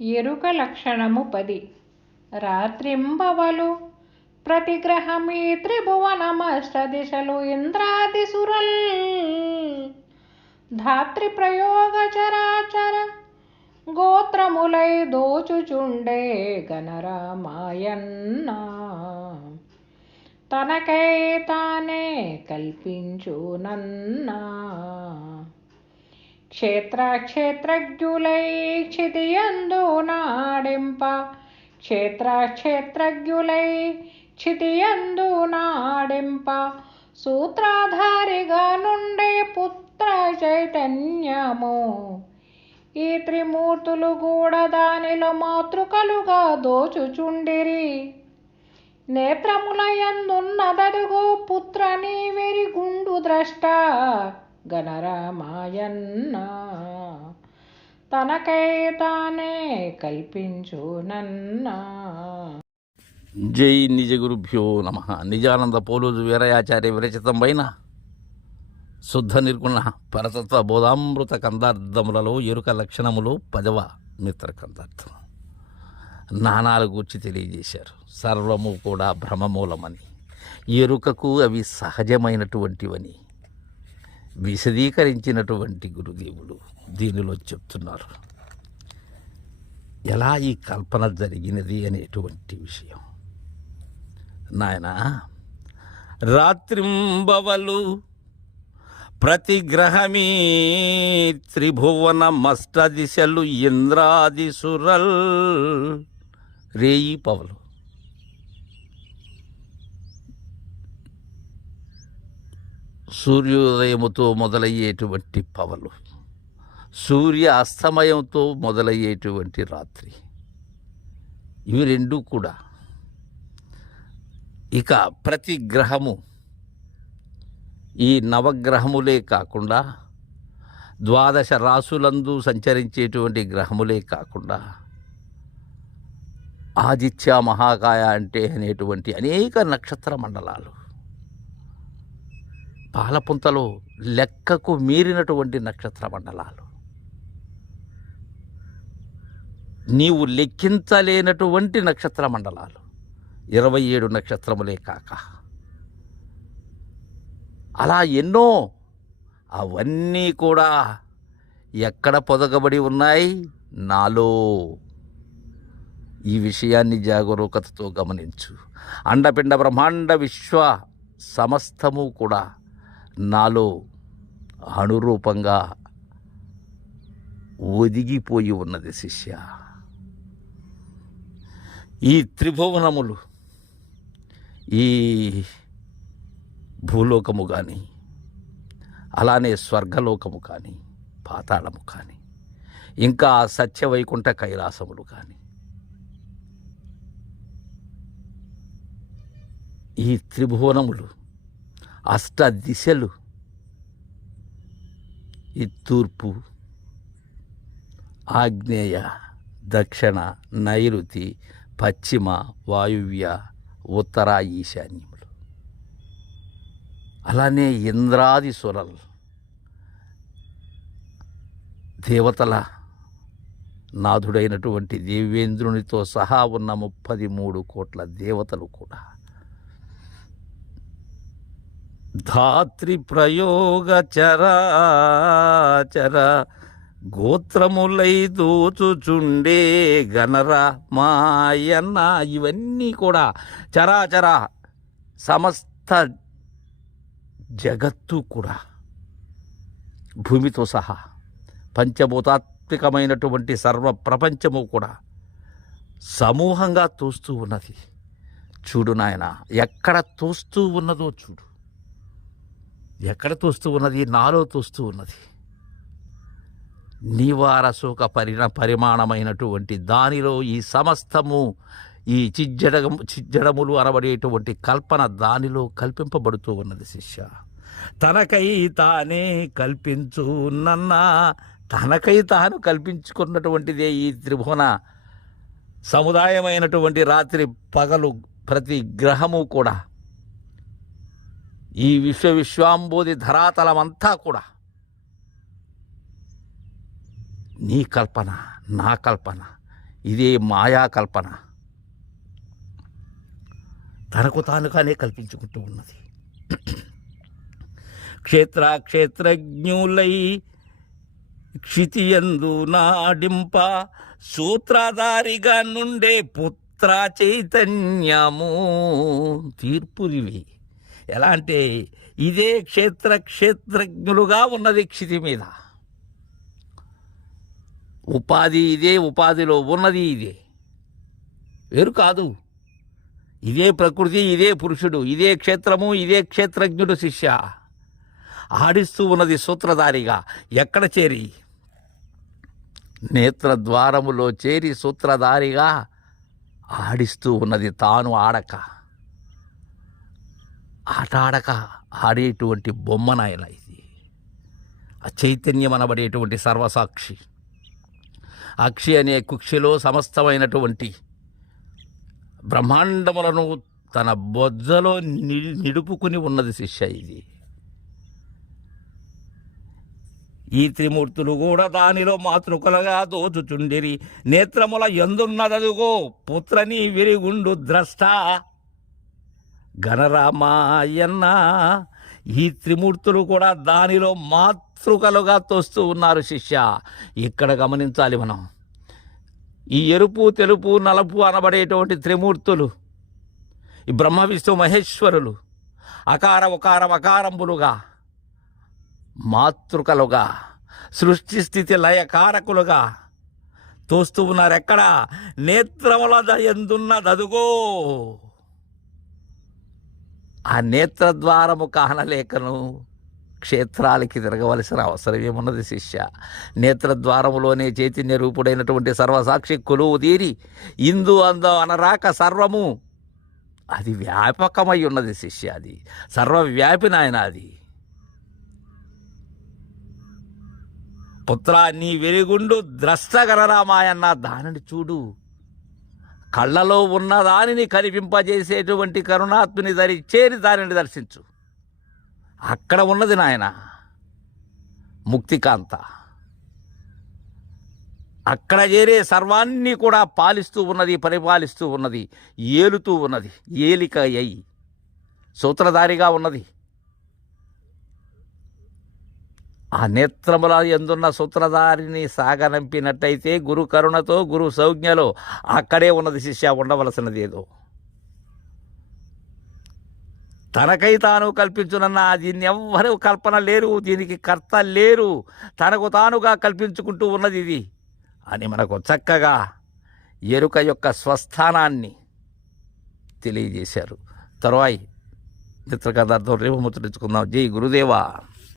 ఎరుక లక్షణము 10. రాత్రింబవలు ప్రతిగ్రహమీ త్రిభువనమష్టదిశలు ఇంద్రాదిసురల్ ధాత్రి ప్రయోగ చరాచర గోత్రములై దోచుచుండే గణరామాయన్న తనకై తానే కల్పించునన్నా క్షేత్రజ్ఞులై క్షితియందు నాడింప క్షేత్రజ్ఞులై క్షితియందు నాడింప సూత్రధారిగా నుండే పుత్ర చైతన్యము ఈ త్రిమూర్తులు కూడా దానిలో మాతృకలుగా దోచుచుండిరి. నేత్రముల యందున్నదదుగో పుత్ర నీవెరి గుండు ద్రష్ట గణరామాయన్న తనకై తానే కల్పించునన్నా. జై నిజ గురుభ్యో నమ. నిజానంద పోలూజు వీరయాచార్య విరచితమైన శుద్ధ నిర్గుణ పరతత్వ బోధామృత కందార్థములలో ఎరుక లక్షణములు 10వ మిత్ర కందార్థం. నానాలు గూర్చి తెలియజేశారు. సర్వము కూడా భ్రమమూలమని, ఎరుకకు అవి సహజమైనటువంటివని విశదీకరించినటువంటి గురుదేవులు దీనిలో చెప్తున్నారు. ఎలా ఈ కల్పన జరిగినది అనేటువంటి విషయం. నాయన, రాత్రింబవలు ప్రతిగ్రహమీ త్రిభువన మష్టదిశలు ఇంద్రాదిసురల్ రేయి పవలు సూర్యోదయముతో మొదలయ్యేటువంటి పవలు, సూర్య అస్తమయంతో మొదలయ్యేటువంటి రాత్రి, ఇవి రెండూ కూడా. ఇక ప్రతి గ్రహము ఈ నవగ్రహములే కాకుండా 12 రాసులందు సంచరించేటువంటి గ్రహములే కాకుండా ఆదిత్య మహాకాయ అంటే అనేటువంటి అనేక నక్షత్ర మండలాలు, పాలపుంతలో లెక్కకు మీరినటువంటి నక్షత్ర మండలాలు, నీవు లెక్కించలేనటువంటి నక్షత్ర మండలాలు, 27 నక్షత్రములే కాక అలా ఎన్నో, అవన్నీ కూడా ఎక్కడ పొదగబడి ఉన్నాయి? నాలో. ఈ విషయాన్ని జాగరూకతతో గమనించు. అండపిండ బ్రహ్మాండ విశ్వ సమస్తము కూడా నాలో అనురూపంగా ఒదిగిపోయి ఉన్నది శిష్య. ఈ త్రిభువనములు, ఈ భూలోకము కానీ, అలానే స్వర్గలోకము కానీ, పాతాళము కానీ, ఇంకా సత్యవైకుంఠ కైలాసములు కానీ, ఈ త్రిభువనములు, అష్ట దిశలు, ఈ తూర్పు, ఆగ్నేయ, దక్షిణ, నైరుతి, పశ్చిమ, వాయువ్య, ఉత్తర, ఈశాన్యములు, అలానే ఇంద్రాది సురల్, దేవతల నాథుడైనటువంటి దేవేంద్రునితో సహా ఉన్న 33 కోట్ల దేవతలు కూడా ధాత్రి ప్రయోగ చరాచర గోత్రములై దోచుచుండే గణరామాయన్న, ఇవన్నీ కూడా చరాచర సమస్త జగత్తు కూడా భూమితో సహా పంచభూతాత్మికమైనటువంటి సర్వ ప్రపంచము కూడా సమూహంగా తోస్తూ ఉన్నది. చూడు నాయన, ఎక్కడ తోస్తూ ఉన్నదో చూడు. ఎక్కడ తోస్తూ ఉన్నది? నాలో తోస్తూ ఉన్నది. నివారశోక పరిమాణమైనటువంటి దానిలో ఈ సమస్తము, ఈ చిజ్జడములు అనబడేటువంటి కల్పన దానిలో కల్పింపబడుతూ ఉన్నది శిష్య. తనకై తానే కల్పించునన్నా, తనకై తాను కల్పించుకున్నటువంటిదే ఈ త్రిభువన సముదాయమైనటువంటి రాత్రి పగలు ప్రతి గ్రహము కూడా, ఈ విశ్వాంబోధి ధరాతలమంతా కూడా నీ కల్పన, నా కల్పన, ఇదే మాయా కల్పన, తనకు తానుగానే కల్పించుకుంటూ ఉన్నది. క్షేత్రజ్ఞులై క్షితియందు నాడింప సూత్రధారిగా నుండే పుత్ర చైతన్యము. తీర్పురివి ఎలా అంటే ఇదే క్షేత్రజ్ఞులుగా ఉన్నది క్షితి మీద. ఉపాధి ఇదే, ఉపాధిలో ఉన్నది ఇదే, వేరు కాదు. ఇదే ప్రకృతి, ఇదే పురుషుడు, ఇదే క్షేత్రము, ఇదే క్షేత్రజ్ఞుడు. శిష్య ఆడిస్తూ ఉన్నది సూత్రధారిగా. ఎక్కడ చేరి? నేత్రద్వారములో చేరి సూత్రధారిగా ఆడిస్తూ ఉన్నది. తాను ఆడక, ఆట ఆడేటువంటి బొమ్మనాయన ఇది. ఆ చైతన్యం అనబడేటువంటి సర్వసాక్షి. అక్షి అనే కుక్షిలో సమస్తమైనటువంటి బ్రహ్మాండములను తన బొజ్జలో నిడుపుకుని ఉన్నది శిష్య ఇది. ఈ త్రిమూర్తులు కూడా దానిలో మాతృకలుగా దోచుచుండిరి. నేత్రముల ఎందున్నదదుగో పుత్రని విరిగుండు ద్రష్ట. గణరామాయన్న ఈ త్రిమూర్తులు కూడా దానిలో మాతృకలుగా తోస్తూ ఉన్నారు శిష్య. ఇక్కడ గమనించాలి మనం. ఈ ఎరుపు, తెలుపు, నలుపు అనబడేటువంటి త్రిమూర్తులు, ఈ బ్రహ్మ విష్ణు మహేశ్వరులు అకార ఉకార మకారంబులుగా మాతృకలుగా సృష్టి స్థితి లయకారకులుగా తోస్తూ ఉన్నారు. ఎక్కడ? నేత్రముల ఎందున్నదదుగో. ఆ నేత్రద్వారము కానలేకను క్షేత్రాలకి తిరగవలసిన అవసరం ఏమున్నది శిష్య? నేత్రద్వారములోనే చైతన్య రూపుడైనటువంటి సర్వసాక్షి కొలువు తీరి ఇందు అందో అనరాక సర్వము అది వ్యాపకమై ఉన్నది శిష్య. అది సర్వవ్యాపి నాయన. అది పుత్ర నీ వెలుగుండు ద్రష్ట గణరామాయన్న. దానిని చూడు. కళ్ళలో ఉన్న దానిని కనిపింపజేసేటువంటి కరుణాత్ముని చేరి దానిని దర్శించు. అక్కడ ఉన్నది నాయన ముక్తికాంత. అక్కడ చేరే సర్వాన్ని కూడా పాలిస్తూ ఉన్నది, పరిపాలిస్తూ ఉన్నది, ఏలుతూ ఉన్నది. ఏలిక అయి సూత్రధారిగా ఉన్నది. ఆ నేత్రముల ఎందున్న సూత్రధారిని సాగనంపినట్టయితే గురు కరుణతో, గురు సౌజ్ఞలో అక్కడే ఉన్నది శిష్య. ఉండవలసినది ఏదో తనకై తాను కల్పించునన్న దీన్ని ఎవ్వరూ కల్పన లేరు, దీనికి కర్త లేరు, తనకు తానుగా కల్పించుకుంటూ ఉన్నది ఇది అని మనకు చక్కగా ఎరుక యొక్క స్వస్థానాన్ని తెలియజేశారు. తరువాయి మిత్రకథార్థం రేపు ముచ్చటించుకుందాం. జై గురుదేవా.